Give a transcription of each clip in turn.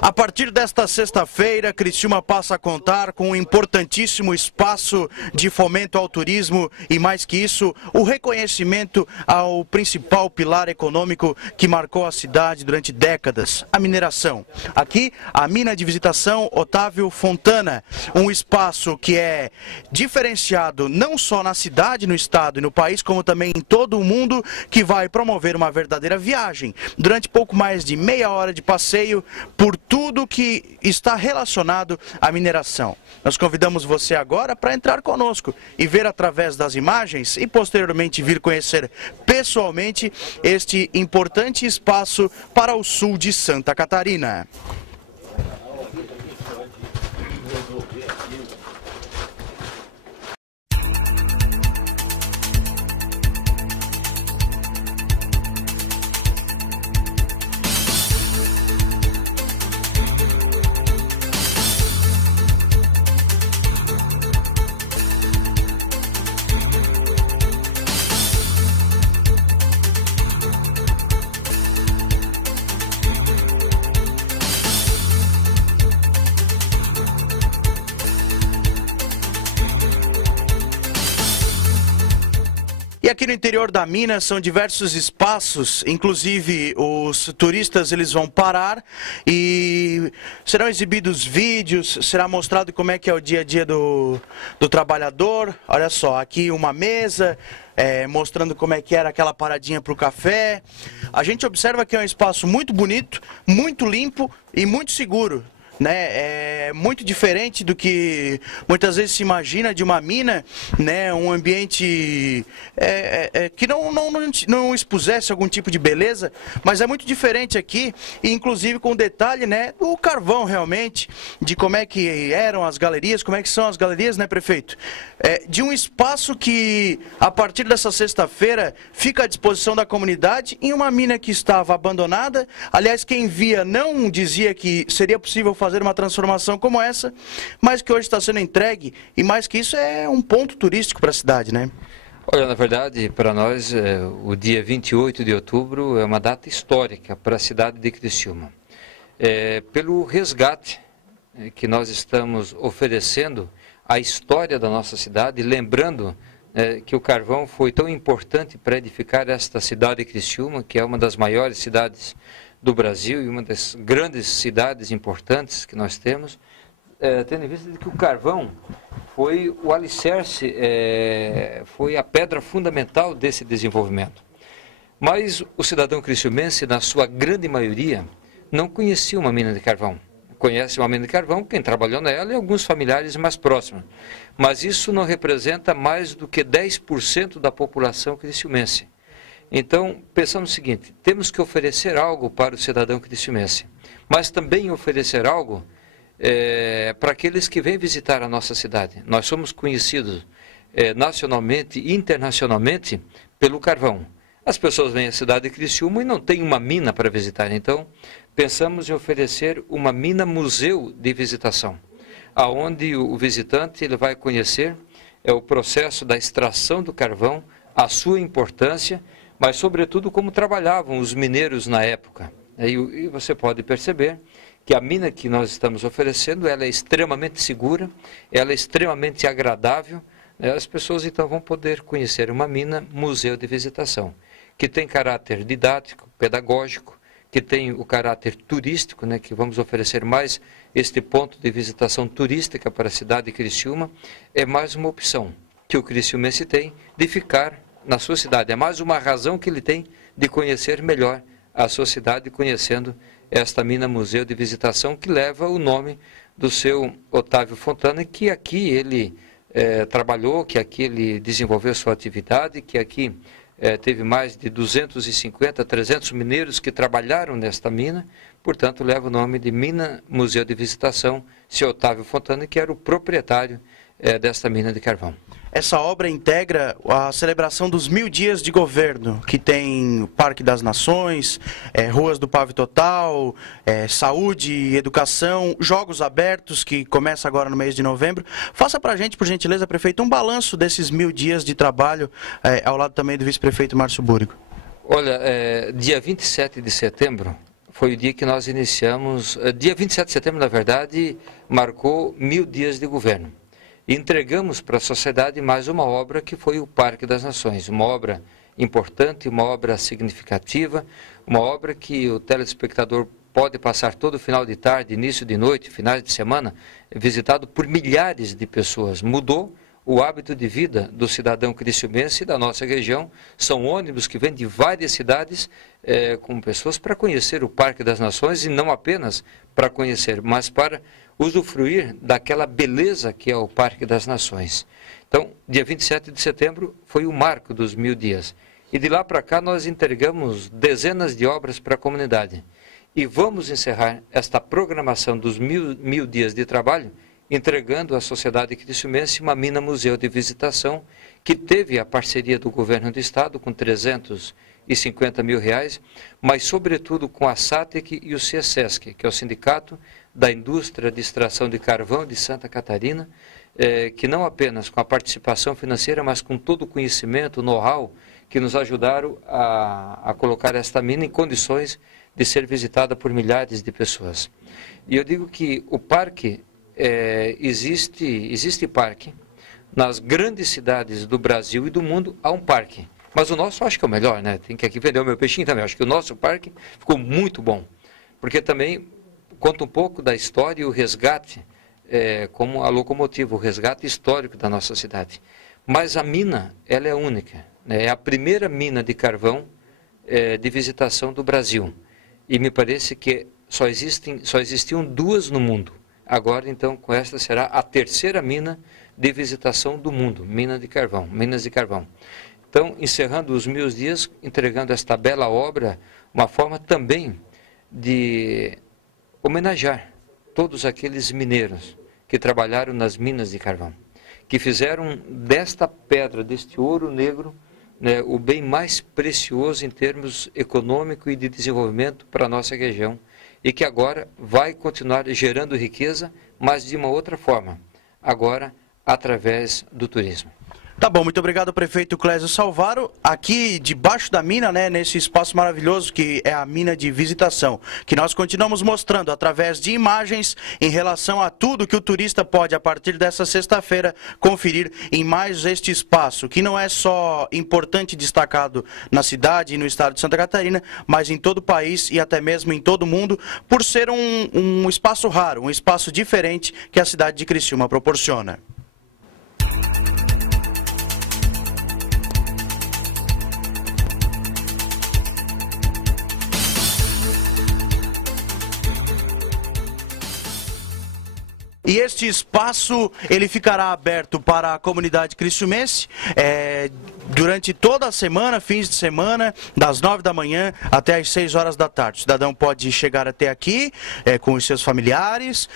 A partir desta sexta-feira, Criciúma passa a contar com um importantíssimo espaço de fomento ao turismo e, mais que isso, o reconhecimento ao principal pilar econômico que marcou a cidade durante décadas, a mineração. Aqui, a mina de visitação Otávio Fontana, um espaço que é diferenciado não só na cidade, no estado e no país, como também em todo o mundo, que vai promover uma verdadeira viagem durante pouco mais de meia hora de passeio por tudo que está relacionado à mineração. Nós convidamos você agora para entrar conosco e ver através das imagens e posteriormente vir conhecer pessoalmente este importante espaço para o sul de Santa Catarina. E aqui no interior da mina são diversos espaços, inclusive os turistas eles vão parar e serão exibidos vídeos, será mostrado como é que é o dia a dia do trabalhador. Olha só, aqui uma mesa, mostrando como é que era aquela paradinha para o café. A gente observa que é um espaço muito bonito, muito limpo e muito seguro. É muito diferente do que muitas vezes se imagina de uma mina, né? Um ambiente que não expusesse algum tipo de beleza, mas é muito diferente aqui, e inclusive com o detalhe, né, do carvão realmente, de como é que eram as galerias, como é que são as galerias, né, prefeito? De um espaço que, a partir dessa sexta-feira, fica à disposição da comunidade em uma mina que estava abandonada. Aliás, quem via não dizia que seria possível fazer uma transformação como essa, mas que hoje está sendo entregue, e mais que isso é um ponto turístico para a cidade, né? Olha, na verdade, para nós, o dia 28 de outubro é uma data histórica para a cidade de Criciúma. Pelo resgate que nós estamos oferecendo à história da nossa cidade, lembrando que o carvão foi tão importante para edificar esta cidade de Criciúma, que é uma das maiores cidades do Brasil e uma das grandes cidades importantes que nós temos, tendo em vista de que o carvão foi o alicerce, foi a pedra fundamental desse desenvolvimento. Mas o cidadão criciumense, na sua grande maioria, não conhecia uma mina de carvão. Conhece uma mina de carvão quem trabalhou nela e alguns familiares mais próximos. Mas isso não representa mais do que 10% da população criciumense. Então, pensamos o seguinte: temos que oferecer algo para o cidadão criciumense, mas também oferecer algo para aqueles que vêm visitar a nossa cidade. Nós somos conhecidos nacionalmente e internacionalmente pelo carvão. As pessoas vêm à cidade de Criciúma e não tem uma mina para visitar, então pensamos em oferecer uma mina museu de visitação, aonde o visitante ele vai conhecer o processo da extração do carvão, a sua importância, mas sobretudo como trabalhavam os mineiros na época. E você pode perceber que a mina que nós estamos oferecendo, ela é extremamente segura, ela é extremamente agradável. As pessoas então vão poder conhecer uma mina museu de visitação, que tem caráter didático, pedagógico, que tem o caráter turístico, né, que vamos oferecer mais este ponto de visitação turística para a cidade de Criciúma. É mais uma opção que o criciumense tem de ficar na sua cidade. É mais uma razão que ele tem de conhecer melhor a sua cidade, conhecendo esta mina museu de visitação, que leva o nome do seu Otávio Fontana, que aqui ele trabalhou, que aqui ele desenvolveu sua atividade, que aqui teve mais de 250, 300 mineiros que trabalharam nesta mina, portanto leva o nome de Mina Museu de Visitação, seu Otávio Fontana, que era o proprietário desta mina de carvão. Essa obra integra a celebração dos 1000 dias de governo, que tem Parque das Nações, Ruas do Pave Total, saúde e educação, jogos abertos, que começa agora no mês de novembro. Faça para a gente, por gentileza, prefeito, um balanço desses 1000 dias de trabalho, ao lado também do vice-prefeito Márcio Búrigo. Olha, dia 27 de setembro foi o dia que nós iniciamos, dia 27 de setembro, na verdade, marcou 1000 dias de governo. E entregamos para a sociedade mais uma obra que foi o Parque das Nações, uma obra importante, uma obra significativa, uma obra que o telespectador pode passar todo final de tarde, início de noite, finais de semana, visitado por milhares de pessoas. Mudou o hábito de vida do cidadão criciumense da nossa região. São ônibus que vêm de várias cidades com pessoas para conhecer o Parque das Nações, e não apenas para conhecer, mas para usufruir daquela beleza que é o Parque das Nações. Então, dia 27 de setembro foi o marco dos 1000 dias. E de lá para cá nós entregamos dezenas de obras para a comunidade. E vamos encerrar esta programação dos 1000 dias de trabalho entregando à sociedade criciumense uma mina-museu de visitação que teve a parceria do governo do estado com 350 mil reais, mas sobretudo com a SATEC e o CIESESC, que é o Sindicato da Indústria de Extração de Carvão de Santa Catarina, que não apenas com a participação financeira, mas com todo o conhecimento, o know-how, que nos ajudaram a colocar esta mina em condições de ser visitada por milhares de pessoas. E eu digo que o parque, existe parque, nas grandes cidades do Brasil e do mundo há um parque, mas o nosso eu acho que é o melhor, né? Tem que aqui vender o meu peixinho também, eu acho que o nosso parque ficou muito bom, porque também conta um pouco da história e o resgate, como a locomotiva, o resgate histórico da nossa cidade. Mas a mina, ela é única, né? É a primeira mina de carvão de visitação do Brasil, e me parece que só existiam 2 no mundo. Agora, então, com esta será a terceira mina de visitação do mundo, minas de carvão. Então, encerrando os 1000 dias, entregando esta bela obra, uma forma também de homenagear todos aqueles mineiros que trabalharam nas minas de carvão, que fizeram desta pedra, deste ouro negro, né, o bem mais precioso em termos econômico e de desenvolvimento para a nossa região, e que agora vai continuar gerando riqueza, mas de uma outra forma, agora através do turismo. Tá bom, muito obrigado, prefeito Clésio Salvaro. Aqui debaixo da mina, né, nesse espaço maravilhoso que é a mina de visitação, que nós continuamos mostrando através de imagens em relação a tudo que o turista pode, a partir dessa sexta-feira, conferir em mais este espaço, que não é só importante e destacado na cidade e no estado de Santa Catarina, mas em todo o país e até mesmo em todo o mundo, por ser um espaço raro, um espaço diferente que a cidade de Criciúma proporciona. E este espaço, ele ficará aberto para a comunidade criciumense durante toda a semana, fins de semana, das 9 da manhã até as 6 horas da tarde. O cidadão pode chegar até aqui com os seus familiares,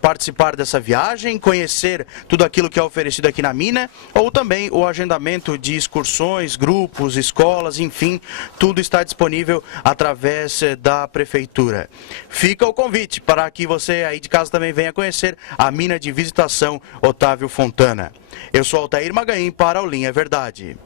participar dessa viagem, conhecer tudo aquilo que é oferecido aqui na mina, ou também o agendamento de excursões, grupos, escolas, enfim, tudo está disponível através da prefeitura. Fica o convite para que você aí de casa também venha conhecer a mina de visitação Otávio Fontana. Eu sou Altair Magaim para o Linha Verdade.